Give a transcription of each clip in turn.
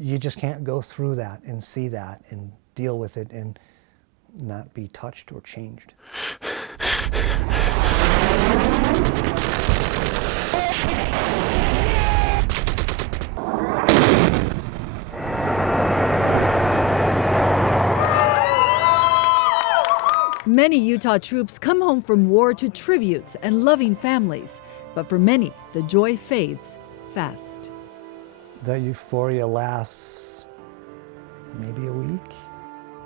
you just can't go through that and see that and deal with it and not be touched or changed. Many Utah troops come home from war to tributes and loving families, but for many, the joy fades fast. The euphoria lasts maybe a week.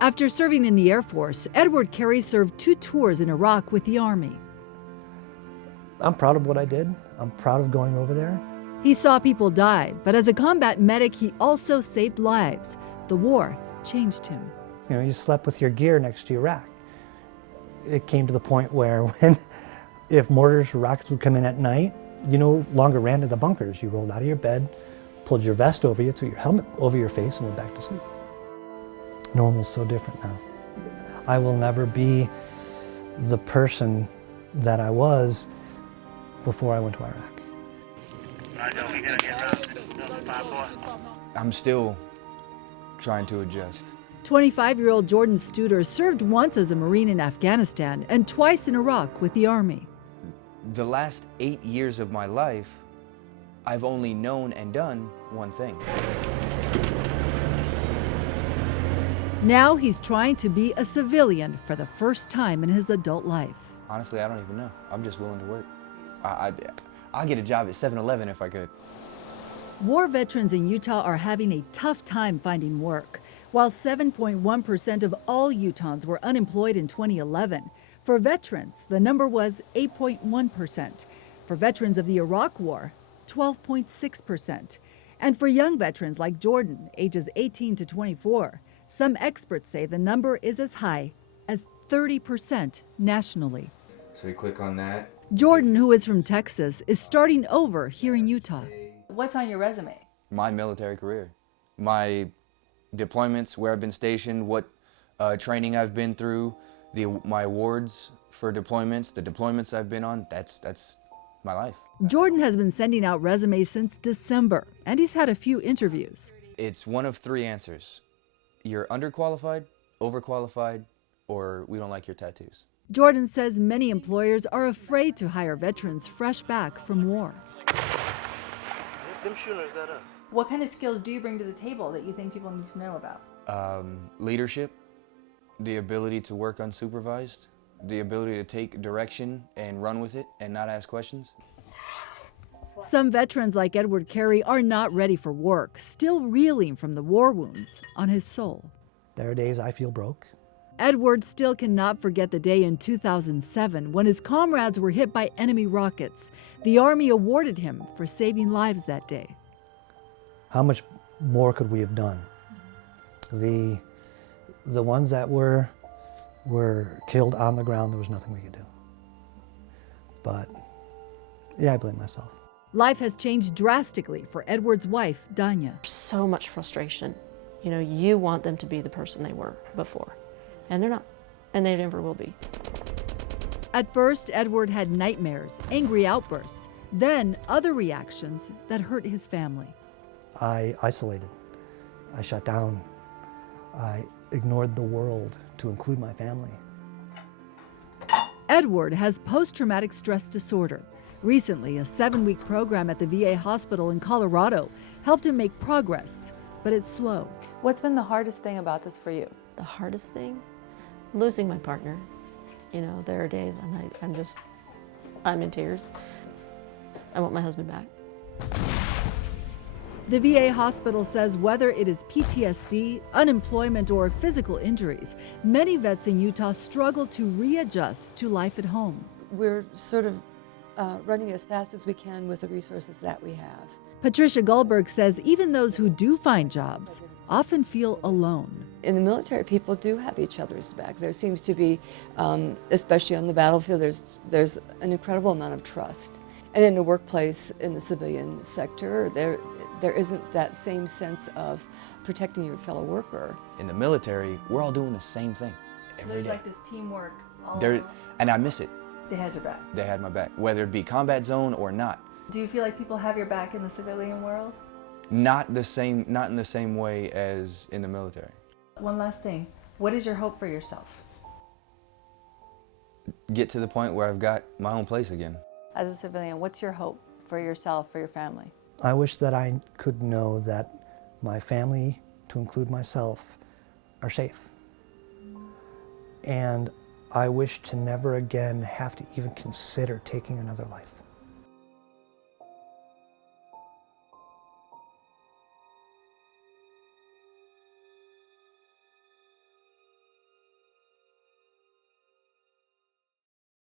After serving in the Air Force, Edward Carey served 2 tours in Iraq with the Army. I'm proud of what I did. I'm proud of going over there. He saw people die, but as a combat medic, he also saved lives. The war changed him. You know, you slept with your gear next to your rack. It came to the point where if mortars or rockets would come in at night, you no longer ran to the bunkers. You rolled out of your bed, pulled your vest over you, threw your helmet over your face, and went back to sleep. Normal's so different now. I will never be the person that I was before I went to Iraq. I'm still trying to adjust. 25-year-old Jordan Studer served once as a Marine in Afghanistan and twice in Iraq with the Army. The last 8 years of my life, I've only known and done one thing. Now he's trying to be a civilian for the first time in his adult life. Honestly, I don't even know. I'm just willing to work. I'll get a job at 7-Eleven if I could. War veterans in Utah are having a tough time finding work. While 7.1% of all Utahns were unemployed in 2011, for veterans, the number was 8.1%. For veterans of the Iraq War, 12.6%. And for young veterans like Jordan, ages 18 to 24, some experts say the number is as high as 30% nationally. So you click on that. Jordan, who is from Texas, is starting over here in Utah. What's on your resume? My military career. My deployments, where I've been stationed, what training I've been through, my awards for deployments, the deployments I've been on, that's my life. Jordan has been sending out resumes since December, and he's had a few interviews. It's one of 3 answers. You're underqualified, overqualified, or we don't like your tattoos. Jordan says many employers are afraid to hire veterans fresh back from war. Them shooters at us. What kind of skills do you bring to the table that you think people need to know about? Leadership, the ability to work unsupervised, the ability to take direction and run with it and not ask questions. Some veterans like Edward Carey are not ready for work, still reeling from the war wounds on his soul. There are days I feel broke. Edward still cannot forget the day in 2007 when his comrades were hit by enemy rockets. The Army awarded him for saving lives that day. How much more could we have done? The ones that were killed on the ground, there was nothing we could do. But yeah, I blame myself. Life has changed drastically for Edward's wife, Danja. So much frustration. You know, you want them to be the person they were before, and they're not, and they never will be. At first, Edward had nightmares, angry outbursts, then other reactions that hurt his family. I isolated. I shut down. I ignored the world to include my family. Edward has post-traumatic stress disorder. Recently, a 7-week program at the VA hospital in Colorado helped him make progress, but it's slow. What's been the hardest thing about this for you? The hardest thing? Losing my partner. You know, there are days I'm in tears. I want my husband back. The VA hospital says whether it is PTSD, unemployment, or physical injuries, many vets in Utah struggle to readjust to life at home. We're sort of running as fast as we can with the resources that we have. Patricia Goldberg says even those who do find jobs often feel alone. In the military, people do have each other's back. There seems to be, especially on the battlefield, there's an incredible amount of trust. And in the workplace, in the civilian sector, there isn't that same sense of protecting your fellow worker. In the military, we're all doing the same thing every day. this teamwork. And I miss it. They had your back. They had my back, whether it be combat zone or not. Do you feel like people have your back in the civilian world? Not in the same way as in the military. One last thing. What is your hope for yourself? Get to the point where I've got my own place again. As a civilian, what's your hope for yourself, for your family? I wish that I could know that my family, to include myself, are safe. And I wish to never again have to even consider taking another life.